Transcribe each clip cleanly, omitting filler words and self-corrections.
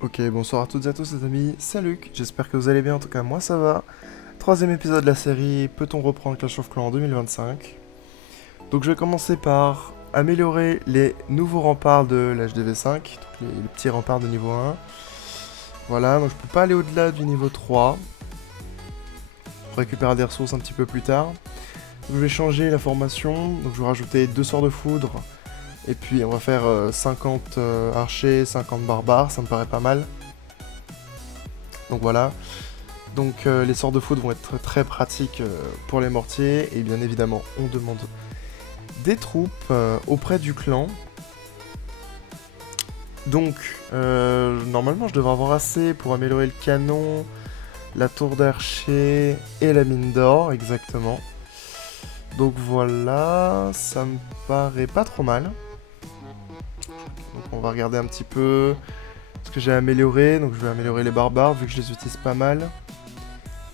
Ok, bonsoir à toutes et à tous les amis, c'est Luc, j'espère que vous allez bien, en tout cas moi ça va. Troisième épisode de la série, peut-on reprendre Clash of Clans en 2025? Donc je vais commencer par améliorer les nouveaux remparts de l'HDV5, donc les petits remparts de niveau 1. Voilà, donc je peux pas aller au-delà du niveau 3, pour récupérer des ressources un petit peu plus tard. Donc, je vais changer la formation, donc je vais rajouter 2 sorts de foudre, et puis on va faire 50 archers, 50 barbares, ça me paraît pas mal. Donc voilà. Donc les sorts de foudre vont être très pratiques pour les mortiers. Et bien évidemment, on demande des troupes auprès du clan. Donc normalement, je devrais avoir assez pour améliorer le canon, la tour d'archer et la mine d'or, exactement. Donc voilà, ça me paraît pas trop mal. Donc on va regarder un petit peu ce que j'ai amélioré. Donc je vais améliorer les barbares vu que je les utilise pas mal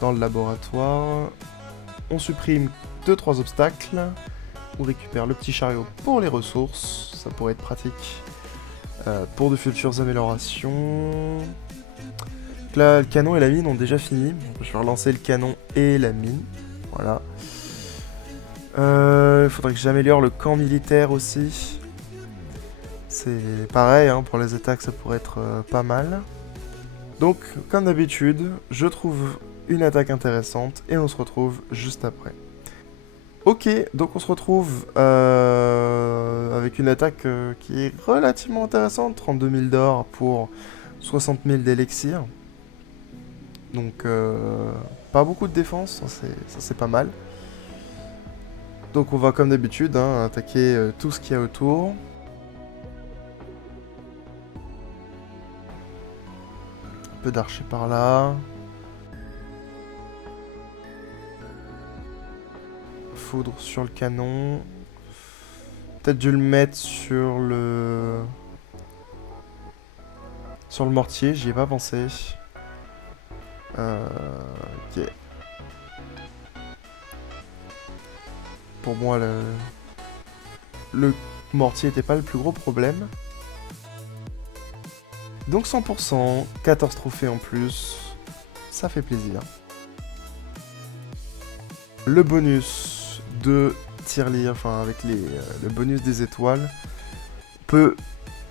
dans le laboratoire. On supprime 2-3 obstacles. On récupère le petit chariot pour les ressources. Ça pourrait être pratique pour de futures améliorations. Donc là, le canon et la mine ont déjà fini. Je vais relancer le canon et la mine. Voilà. Il faudrait que j'améliore le camp militaire aussi. C'est pareil, hein, pour les attaques, ça pourrait être pas mal. Donc, comme d'habitude, je trouve une attaque intéressante et on se retrouve juste après. Ok, donc on se retrouve avec une attaque qui est relativement intéressante, 32 000 d'or pour 60 000 d'élixir. Donc pas beaucoup de défense, ça c'est pas mal. Donc on va comme d'habitude attaquer tout ce qu'il y a autour. Un peu d'archers par là. Foudre sur le canon. Peut-être dû le mettre sur le mortier, j'y ai pas pensé. Ok. Pour moi, le mortier était pas le plus gros problème. Donc 100%, 14 trophées en plus, ça fait plaisir. Le bonus de tirelire, enfin avec le bonus des étoiles, peut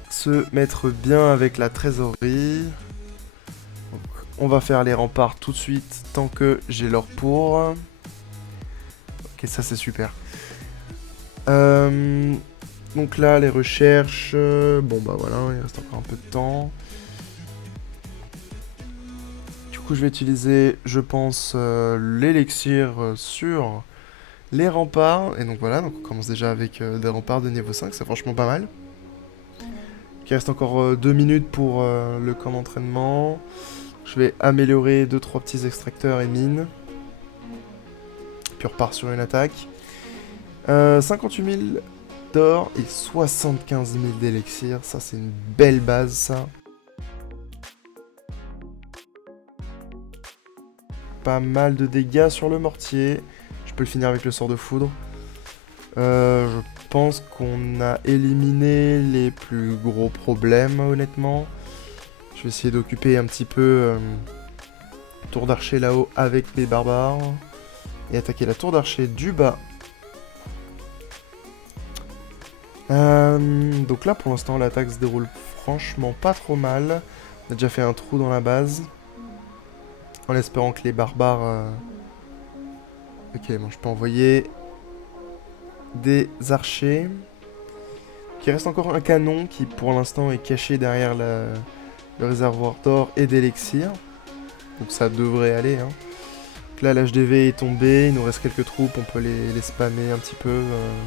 se mettre bien avec la trésorerie. Donc, on va faire les remparts tout de suite tant que j'ai l'or pour. Ok, ça c'est super. Donc là, les recherches. Bon bah voilà, il reste encore un peu de temps. Du coup, je vais utiliser, je pense, l'élixir sur les remparts. Et donc voilà, donc on commence déjà avec des remparts de niveau 5, c'est franchement pas mal. Il reste encore 2 minutes pour le camp d'entraînement. Je vais améliorer 2-3 petits extracteurs et mines. Puis on repart sur une attaque. 58 000 d'or et 75 000 d'élixir. Ça, c'est une belle base, ça. Pas mal de dégâts sur le mortier. Je peux le finir avec le sort de foudre. Je pense qu'on a éliminé les plus gros problèmes, honnêtement. Je vais essayer d'occuper un petit peu tour d'archer là-haut avec mes barbares. Et attaquer la tour d'archer du bas. Donc là, pour l'instant, l'attaque se déroule franchement pas trop mal. On a déjà fait un trou dans la base. En espérant que les barbares... Ok, bon, je peux envoyer des archers. Il reste encore un canon qui, pour l'instant, est caché derrière le réservoir d'or et d'élixir. Donc ça devrait aller. Hein. Donc là, l'HDV est tombé. Il nous reste quelques troupes. On peut les spammer un petit peu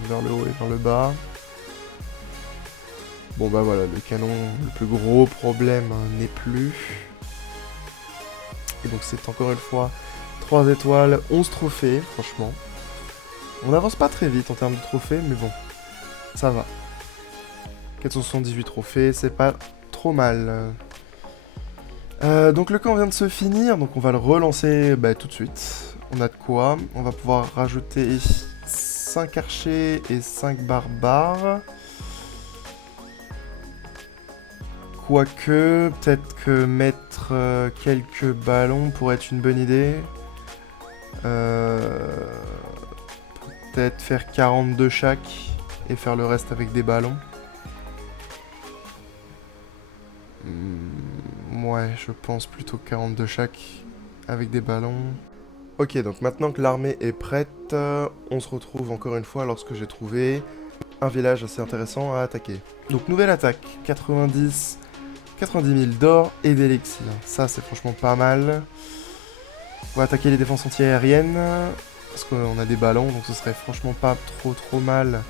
vers le haut et vers le bas. Bon bah voilà, le canon, le plus gros problème n'est plus. Et donc c'est encore une fois 3 étoiles, 11 trophées, franchement. On n'avance pas très vite en termes de trophées, mais bon, ça va. 478 trophées, c'est pas trop mal. Donc le camp vient de se finir, donc on va le relancer tout de suite. On a de quoi. On va pouvoir rajouter 5 archers et 5 barbares. Quoique, peut-être que mettre quelques ballons pourrait être une bonne idée. Peut-être faire 42 chaque et faire le reste avec des ballons. Ouais, je pense plutôt 42 chaque avec des ballons. Ok, donc maintenant que l'armée est prête, on se retrouve encore une fois lorsque j'ai trouvé un village assez intéressant à attaquer. Donc nouvelle attaque, 90 000 d'or et d'élixir. Ça c'est franchement pas mal. On va attaquer les défenses anti-aériennes, parce qu'on a des ballons, donc ce serait franchement pas trop mal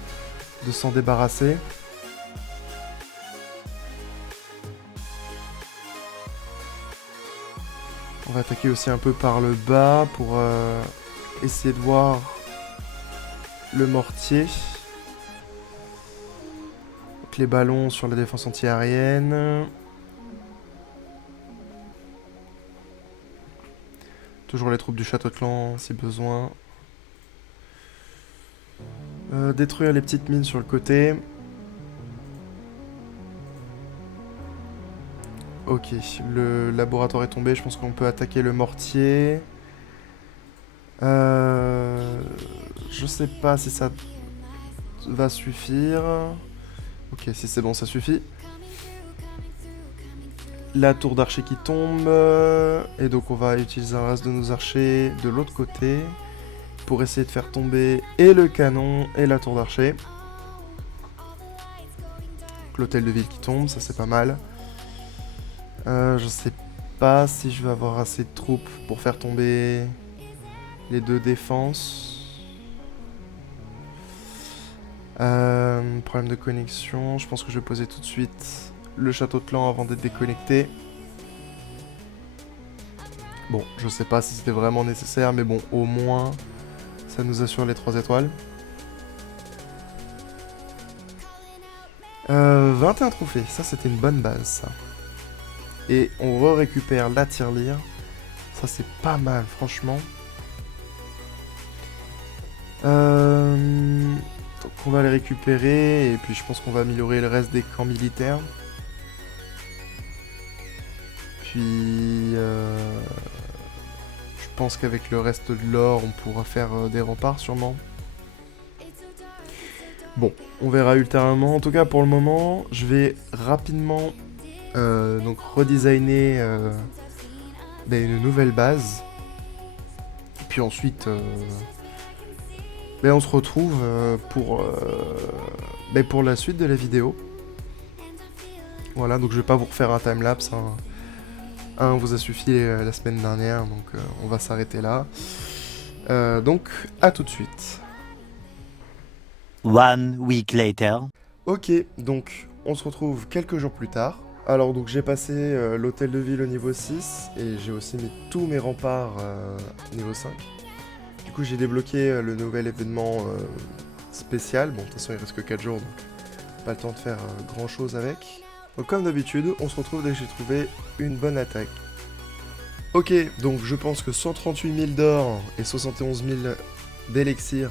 de s'en débarrasser. On va attaquer aussi un peu par le bas pour essayer de voir le mortier. Donc les ballons sur la défense anti-aérienne. Toujours les troupes du château de clan si besoin. Détruire les petites mines sur le côté. Ok, le laboratoire est tombé, je pense qu'on peut attaquer le mortier. Je sais pas si ça va suffire. Ok, si c'est bon, ça suffit. La tour d'archer qui tombe. Et donc on va utiliser un reste de nos archers de l'autre côté pour essayer de faire tomber et le canon et la tour d'archer. L'hôtel de ville qui tombe, ça c'est pas mal. Je sais pas si je vais avoir assez de troupes pour faire tomber les deux défenses. Problème de connexion. Je pense que je vais poser tout de suite le château de clan avant d'être déconnecté. Bon, je sais pas si c'était vraiment nécessaire, mais bon, au moins, ça nous assure les 3 étoiles. 21 trophées, ça c'était une bonne base, ça. Et on récupère la tirelire. Ça c'est pas mal, franchement. Donc on va les récupérer, et puis je pense qu'on va améliorer le reste des camps militaires. Puis... je pense qu'avec le reste de l'or, on pourra faire des remparts sûrement. Bon, on verra ultérieurement. En tout cas, pour le moment, je vais rapidement donc redesigner une nouvelle base. Et puis ensuite, on se retrouve pour la suite de la vidéo. Voilà, donc je vais pas vous refaire un timelapse. Un vous a suffi la semaine dernière, donc on va s'arrêter là. Donc, à tout de suite. 1 week later. Ok, donc on se retrouve quelques jours plus tard. Alors donc j'ai passé l'hôtel de ville au niveau 6 et j'ai aussi mis tous mes remparts niveau 5. Du coup j'ai débloqué le nouvel événement spécial. Bon de toute façon il reste que 4 jours donc pas le temps de faire grand chose avec. Donc comme d'habitude on se retrouve dès que j'ai trouvé une bonne attaque. Ok, donc je pense que 138 000 d'or et 71 000 d'élixir,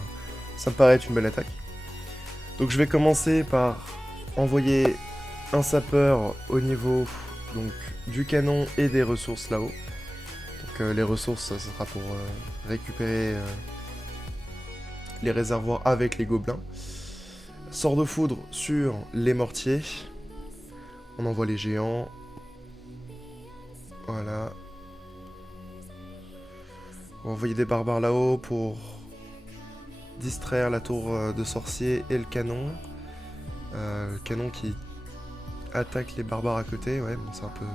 ça me paraît être une bonne attaque. Donc je vais commencer par envoyer un sapeur au niveau donc, du canon et des ressources là-haut. Donc les ressources, ça sera pour récupérer les réservoirs avec les gobelins. Sort de foudre sur les mortiers. On envoie les géants. Voilà. On va envoyer des barbares là-haut pour distraire la tour de sorcier et le canon. Le canon qui attaque les barbares à côté, ouais, bon, c'est un peu...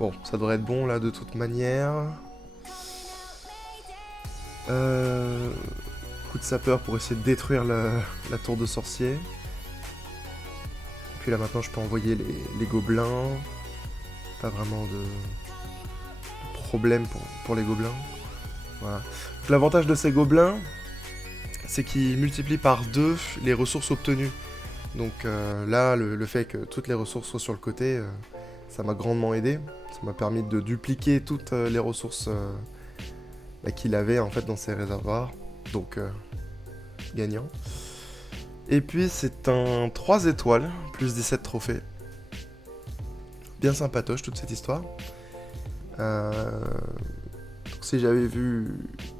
Bon, ça devrait être bon là de toute manière. Coup de sapeur pour essayer de détruire la tour de sorcier. Puis là maintenant je peux envoyer les gobelins. Pas vraiment de problème pour les gobelins. Voilà. L'avantage de ces gobelins, c'est qu'ils multiplient par 2 les ressources obtenues. Donc là, le fait que toutes les ressources soient sur le côté, ça m'a grandement aidé. Ça m'a permis de dupliquer toutes les ressources qu'il avait en fait dans ses réservoirs. Donc gagnant. Et puis c'est un 3 étoiles, plus 17 trophées. bien sympatoche toute cette histoire. Si j'avais vu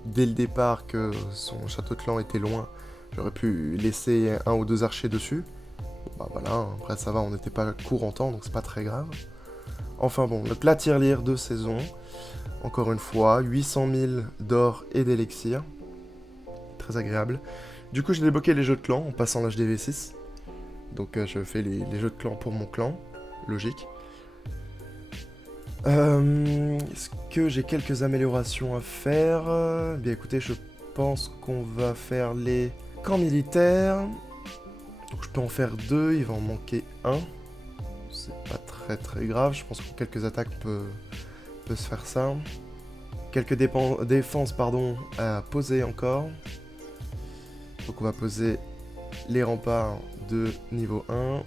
dès le départ que son château de clan était loin, j'aurais pu laisser 1 ou 2 archers dessus. Bon, bah voilà, après ça va, on n'était pas court en temps, donc c'est pas très grave. Enfin bon, donc la tirelire de saison, encore une fois, 800 000 d'or et d'élixir. Très agréable. Du coup, j'ai débloqué les jeux de clan en passant l'HDV6. Donc je fais les jeux de clan pour mon clan, logique. Est-ce que j'ai quelques améliorations à faire? Bien écoutez, je pense qu'on va faire les camps militaires. Donc je peux en faire 2, il va en manquer 1. C'est pas très grave, je pense que quelques attaques peut se faire ça. Quelques défenses à poser encore. Donc on va poser les remparts de niveau 1.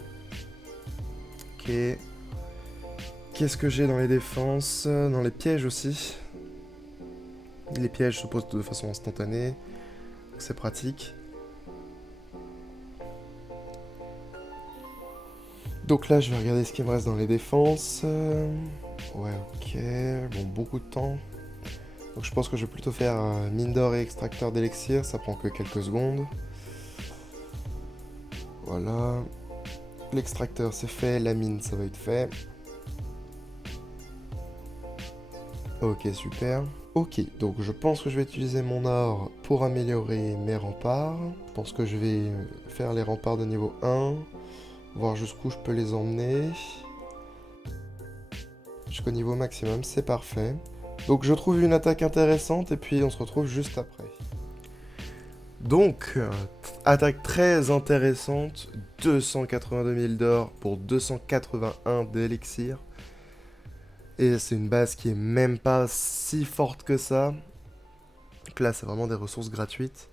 Ok. Qu'est-ce que j'ai dans les défenses? Dans les pièges aussi. Les pièges se posent de façon instantanée. C'est pratique. Donc là, je vais regarder ce qui me reste dans les défenses. Ouais, ok. Bon, beaucoup de temps. Donc je pense que je vais plutôt faire mine d'or et extracteur d'élixir. Ça prend que quelques secondes. Voilà. L'extracteur, c'est fait. La mine, ça va être fait. Ok, super. Ok, donc je pense que je vais utiliser mon or pour améliorer mes remparts. Je pense que je vais faire les remparts de niveau 1. Voir jusqu'où je peux les emmener. Jusqu'au niveau maximum, c'est parfait. Donc je trouve une attaque intéressante et puis on se retrouve juste après. Donc, attaque très intéressante. 282 000 d'or pour 281 d'élixir. Et c'est une base qui est même pas si forte que ça. Donc là, c'est vraiment des ressources gratuites.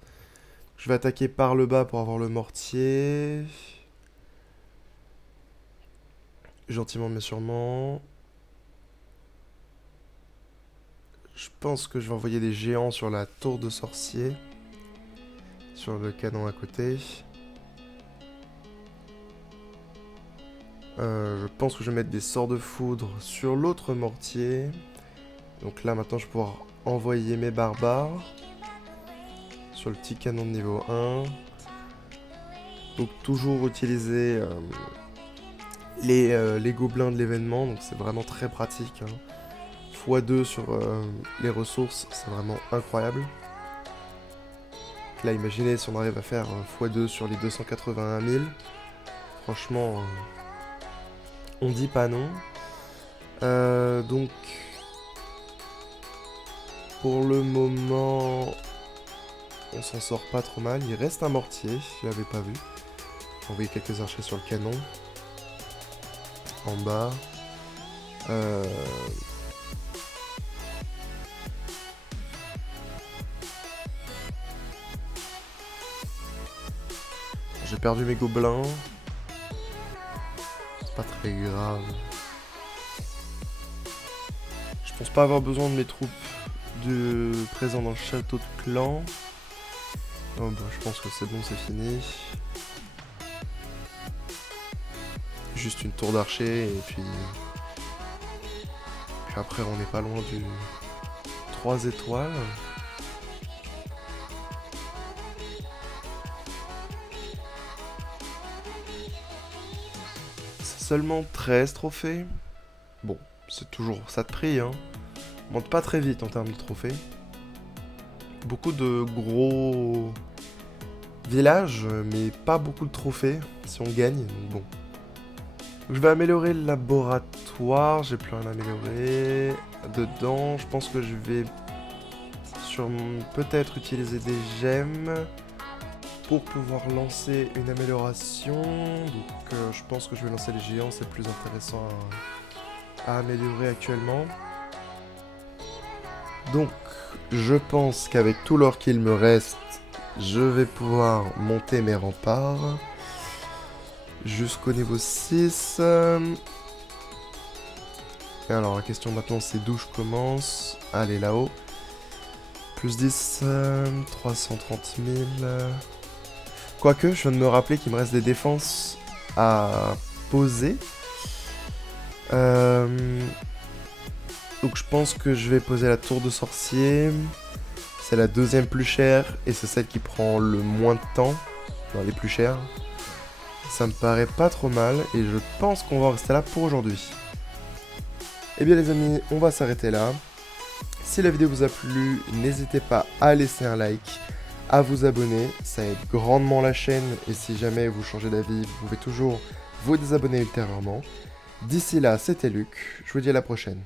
Je vais attaquer par le bas pour avoir le mortier. Gentiment mais sûrement. Je pense que je vais envoyer des géants sur la tour de sorcier. Sur le canon à côté. Je pense que je vais mettre des sorts de foudre sur l'autre mortier. Donc là maintenant je vais pouvoir envoyer mes barbares. Sur le petit canon de niveau 1. Donc toujours utiliser les gobelins de l'événement. Donc c'est vraiment très pratique. x2 sur les ressources, c'est vraiment incroyable. Là, imaginez si on arrive à faire x2 sur les 281 000. Franchement, on dit pas non. Donc, pour le moment, on s'en sort pas trop mal. Il reste un mortier, je l'avais pas vu. J'ai envoyé quelques archers sur le canon. En bas. J'ai perdu mes gobelins. C'est pas très grave. Je pense pas avoir besoin de mes troupes présentes dans le château de clan. Oh bah, je pense que c'est bon, c'est fini. Juste une tour d'archer et puis après on n'est pas loin du 3 étoiles. C'est seulement 13 trophées. Bon, c'est toujours ça de prix, hein. On monte pas très vite en termes de trophées. Beaucoup de gros villages, mais pas beaucoup de trophées si on gagne, donc bon. Je vais améliorer le laboratoire, j'ai plus rien à améliorer dedans. Je pense que je vais peut-être utiliser des gemmes pour pouvoir lancer une amélioration. Donc je pense que je vais lancer les géants, c'est le plus intéressant à améliorer actuellement. Donc je pense qu'avec tout l'or qu'il me reste, je vais pouvoir monter mes remparts jusqu'au niveau 6. Et alors la question maintenant c'est d'où je commence. Allez, là-haut. Plus 10, 330 000. Quoique, je viens de me rappeler qu'il me reste des défenses à poser. Euh, Donc je pense que je vais poser la tour de sorcier. C'est la deuxième plus chère et c'est celle qui prend le moins de temps dans les plus chères. Ça me paraît pas trop mal et je pense qu'on va en rester là pour aujourd'hui. Eh bien les amis, on va s'arrêter là. Si la vidéo vous a plu, n'hésitez pas à laisser un like, à vous abonner, ça aide grandement la chaîne et si jamais vous changez d'avis, vous pouvez toujours vous désabonner ultérieurement. D'ici là, c'était Luc, je vous dis à la prochaine.